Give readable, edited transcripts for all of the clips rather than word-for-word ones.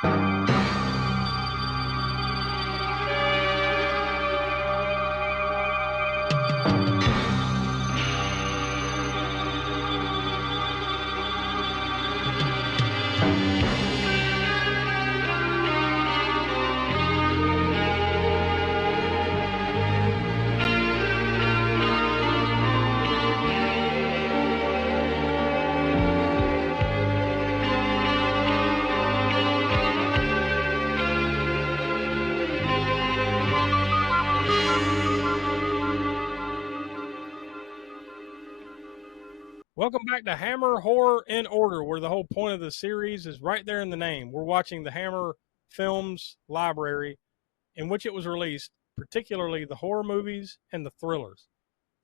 Welcome back to Hammer Horror in Order, where the whole point of the series is right there in the name. We're watching the Hammer Films library in which it was released, particularly the horror movies and the thrillers.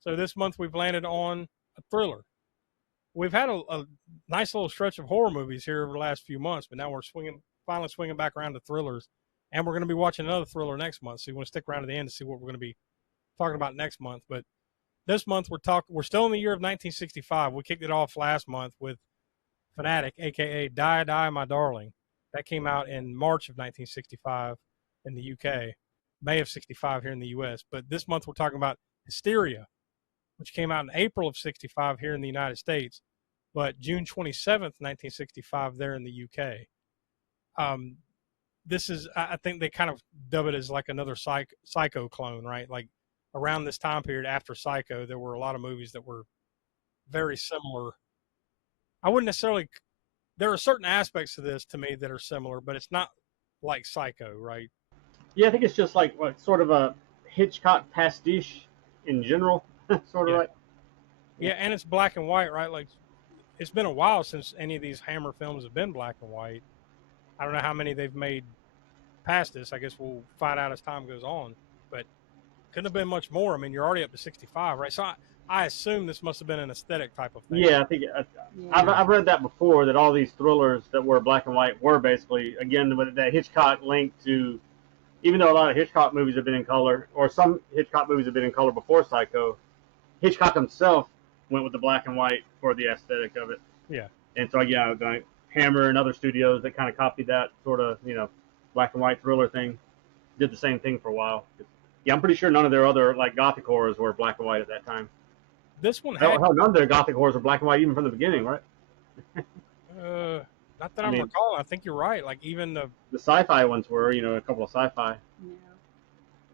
So this month we've landed on a thriller. We've had a nice little stretch of horror movies here over the last few months, but now we're finally swinging back around to thrillers. And we're going to be watching another thriller next month, so you want to stick around to the end to see what we're going to be talking about next month. But this month we're still in the year of 1965. We kicked it off last month with Fanatic, aka Die Die My Darling. That came out in March of 1965 in the UK, May of 65 here in the US. But this month we're talking about Hysteria, which came out in April of 65 here in the United States, but June 27th, 1965 there in the UK. This is, I think they kind of dub it as like another Psycho clone, right? Like around this time period after Psycho, there were a lot of movies that were very similar. I wouldn't necessarily, there are certain aspects of this to me that are similar, but it's not like Psycho, right? Yeah, I think it's just like sort of a Hitchcock pastiche in general, sort of Yeah. like. Yeah, and it's black and white, right? Like, it's been a while since any of these Hammer films have been black and white. I don't know how many they've made past this. I guess we'll find out as time goes on. But couldn't have been much more. I mean, you're already up to 65, right? So I assume this must have been an aesthetic type of thing. Yeah, I think I've read that before, that all these thrillers that were black and white were basically, again, with that Hitchcock link to, even though a lot of Hitchcock movies have been in color, or some Hitchcock movies have been in color before Psycho, Hitchcock himself went with the black and white for the aesthetic of it. Yeah. And so, yeah, Hammer and other studios that kind of copied that sort of, black and white thriller thing did the same thing for a while. Yeah, I'm pretty sure none of their other like gothic horrors were black and white at that time. This one hell, none of their gothic horrors were black and white even from the beginning, right? Not that I'm recalling. I think you're right. Like even the sci-fi ones were, a couple of sci-fi.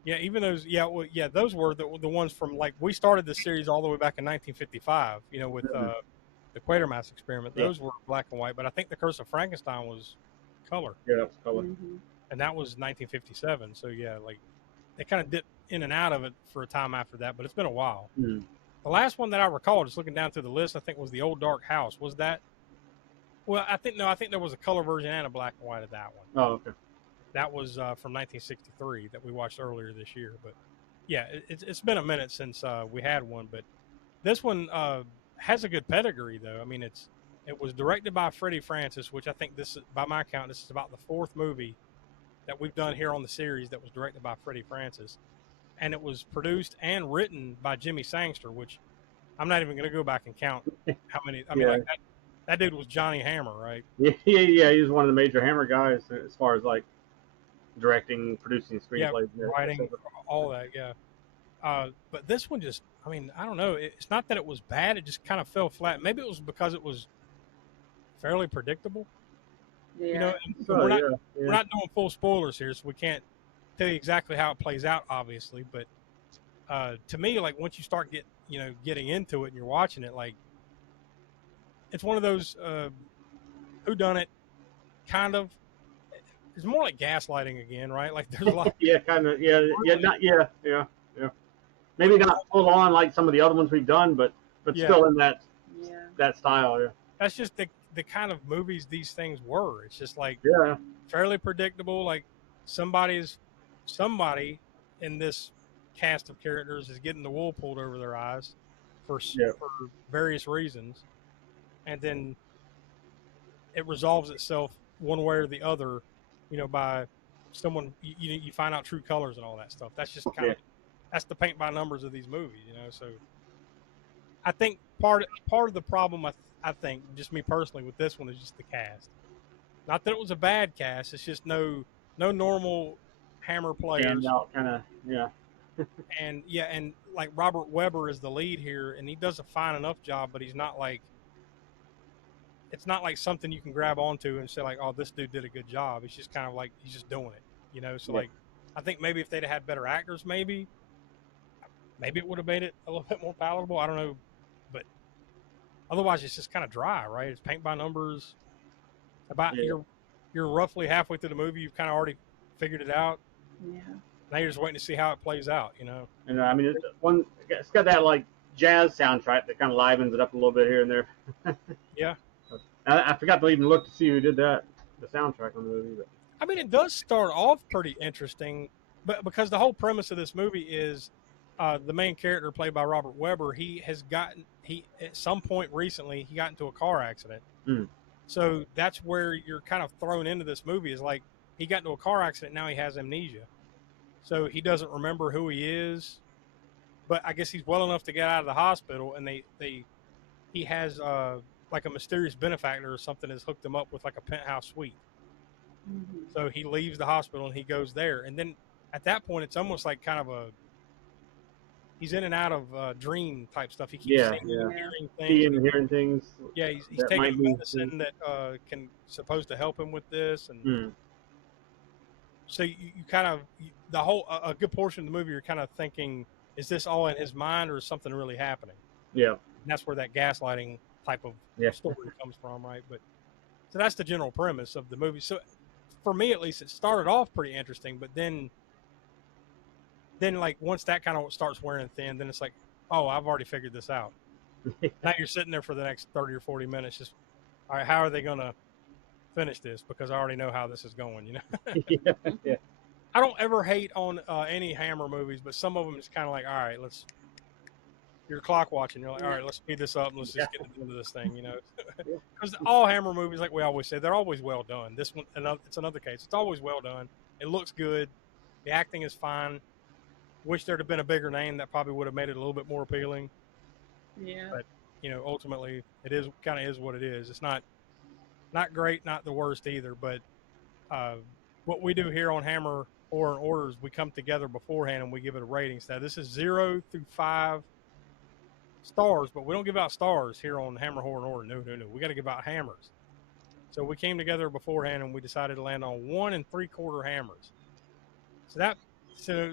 Yeah, even those. Yeah, well, yeah, those were the ones from, like, we started this series all the way back in 1955. With the Quatermass Experiment. Those were black and white, but I think the Curse of Frankenstein was color. Yeah, that was color. And that was 1957. So yeah, like they kind of dipped in and out of it for a time after that, but it's been a while. Mm. The last one that I recall, just looking down through the list, I think was The Old Dark House. Was that? Well, I think there was a color version and a black and white of that one. Oh, okay. That was from 1963 that we watched earlier this year. But yeah, it's been a minute since we had one. But this one has a good pedigree, though. I mean, it was directed by Freddie Francis, which I think by my count, this is about the fourth movie that we've done here on the series that was directed by Freddie Francis. And it was produced and written by Jimmy Sangster, which I'm not even going to go back and count how many. I mean, like that dude was Johnny Hammer, right? Yeah, he was one of the major Hammer guys as far as like directing, producing screenplays, writing, all that. Yeah. But this one just, I mean, I don't know. It's not that it was bad. It just kind of fell flat. Maybe it was because it was fairly predictable. Yeah. We're not doing full spoilers here, so we can't tell you exactly how it plays out, obviously. But to me, like once you start getting into it and you're watching it, like it's one of those whodunit kind of. It's more like gaslighting again, right? Like there's a lot. Kind of. Yeah. Maybe not full on like some of the other ones we've done, but still in that style. Yeah. That's just the kind of movies these things were. It's just like fairly predictable. Like somebody in this cast of characters is getting the wool pulled over their eyes for various reasons, and then it resolves itself one way or the other. By someone you find out true colors and all that stuff. That's just kind of that's the paint by numbers of these movies. So I think part of the problem I think, just me personally with this one, is just the cast. Not that it was a bad cast. It's just no normal Hammer players. Standout kind of, yeah. And yeah, and like Robert Webber is the lead here, and he does a fine enough job, but he's not like, it's not like something you can grab onto and say like, oh, this dude did a good job. It's just kind of like he's just doing it, you know. So like, I think maybe if they'd have had better actors, maybe it would have made it a little bit more palatable. I don't know, but otherwise it's just kind of dry, right? It's paint by numbers. About you're roughly halfway through the movie. You've kind of already figured it out. Yeah. Now you're just waiting to see how it plays out, you know. And I mean, it's got that like jazz soundtrack that kind of livens it up a little bit here and there. Yeah. I forgot to even look to see who did that, the soundtrack on the movie. But I mean, it does start off pretty interesting, but because the whole premise of this movie is the main character played by Robert Webber, he at some point recently he got into a car accident. So that's where you're kind of thrown into this movie, is like he got into a car accident, now he has amnesia. So he doesn't remember who he is, but I guess he's well enough to get out of the hospital, and he has like a mysterious benefactor or something has hooked him up with like a penthouse suite. So he leaves the hospital and he goes there, and then at that point it's almost like kind of he's in and out of dream type stuff. He keeps seeing and hearing things. Yeah, he's taking medicine that can supposed to help him with this, and so you kind of the whole a good portion of the movie you're kind of thinking, is this all in his mind or is something really happening? Yeah, and that's where that gaslighting type of story comes from, right? But so that's the general premise of the movie. So for me, at least, it started off pretty interesting, but then like once that kind of starts wearing thin, then it's like, oh, I've already figured this out. Now you're sitting there for the next 30 or 40 minutes, just, all right, how are they going to finish this? Because I already know how this is going, you know? I don't ever hate on any Hammer movies, but some of them is kind of like, all right, you're clock watching. You're like, all right, let's speed this up and let's just get into this thing, you know? Because all Hammer movies, like we always say, they're always well done. This one, it's another case. It's always well done. It looks good. The acting is fine. Wish there'd have been a bigger name that probably would have made it a little bit more appealing. Yeah. But, you know, ultimately, it is kind of is what it is. It's not great, not the worst either. But what we do here on Hammer Horror and Orders, we come together beforehand and we give it a rating. So this is 0 through 5 stars, but we don't give out stars here on Hammer Horror and Order. No. We got to give out hammers. So we came together beforehand and we decided to land on 1 3/4 hammers. So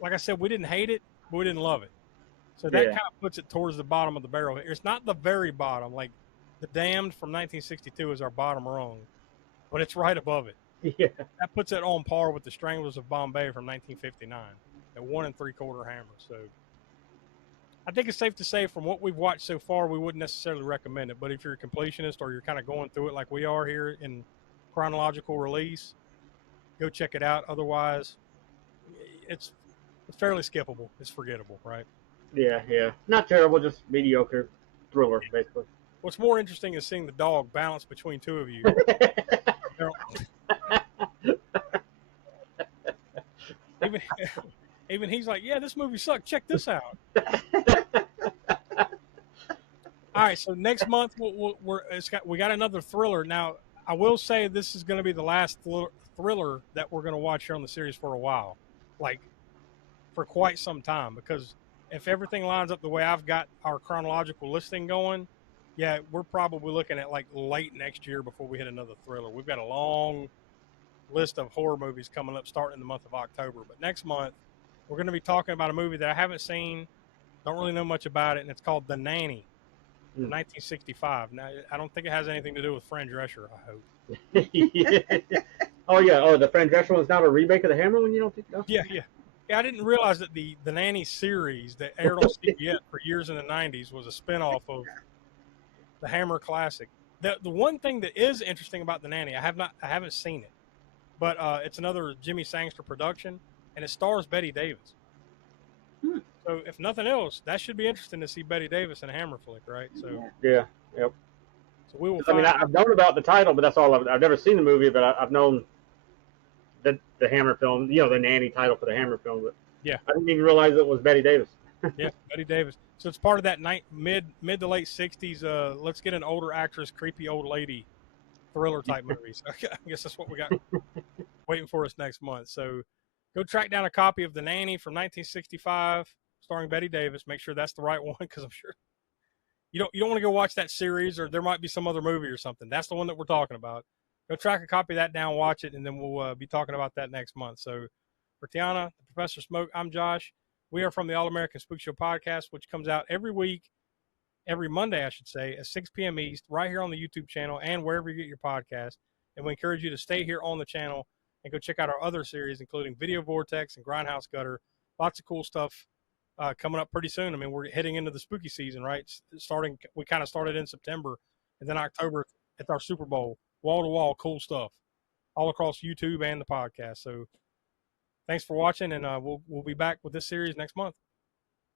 like I said, we didn't hate it, but we didn't love it. So that kind of puts it towards the bottom of the barrel. It's not the very bottom. Like The Damned from 1962 is our bottom rung, but it's right above it. Yeah. That puts it on par with The Stranglers of Bombay from 1959 at 1 3/4 hammer. So I think it's safe to say from what we've watched so far, we wouldn't necessarily recommend it. But if you're a completionist or you're kind of going through it like we are here in chronological release, go check it out. Otherwise, it's fairly skippable. It's forgettable, right? Yeah. Not terrible, just mediocre thriller, basically. What's more interesting is seeing the dog balance between two of you. Even he's like, yeah, this movie sucked. Check this out. All right, so next month we got another thriller. Now, I will say this is going to be the last thriller that we're going to watch here on the series for a while, like for quite some time, because if everything lines up the way I've got our chronological listing going, yeah, we're probably looking at like late next year before we hit another thriller. We've got a long list of horror movies coming up starting in the month of October. But next month, we're going to be talking about a movie that I haven't seen, don't really know much about it, and it's called The Nanny from 1965. Now, I don't think it has anything to do with Fran Drescher, I hope. Oh, yeah. Oh, the Fran Drescher one's not a remake of The Hammer one, you don't think? No? Yeah. I didn't realize that the Nanny series that aired on CBS for years in the 90s was a spinoff of the Hammer classic. The one thing that is interesting about The Nanny, I haven't seen it, but it's another Jimmy Sangster production, and it stars Betty Davis. So if nothing else, that should be interesting to see Betty Davis in a Hammer flick, right? So yep. So we will. I mean, I've known about the title, but that's all. I've never seen the movie, but I've known the Hammer film, the Nanny title for the Hammer film. But yeah, I didn't even realize it was Betty Davis. Yeah, Betty Davis. So it's part of that mid to late '60s. Let's get an older actress, creepy old lady thriller type movies. I guess that's what we got waiting for us next month. So go track down a copy of The Nanny from 1965, starring Betty Davis. Make sure that's the right one, because I'm sure you don't want to go watch that series, or there might be some other movie or something. That's the one that we're talking about. Go track a copy of that down, watch it, and then we'll be talking about that next month. So for Tiana, Professor Smoke, I'm Josh. We are from the All American Spook Show podcast, which comes out every week, every Monday, I should say, at 6 p.m. East, right here on the YouTube channel and wherever you get your podcast. And we encourage you to stay here on the channel and go check out our other series, including Video Vortex and Grindhouse Gutter. Lots of cool stuff coming up pretty soon. I mean, we're heading into the spooky season, right? We kind of started in September, and then October it's our Super Bowl. Wall to wall, cool stuff, all across YouTube and the podcast. So, thanks for watching, and we'll be back with this series next month.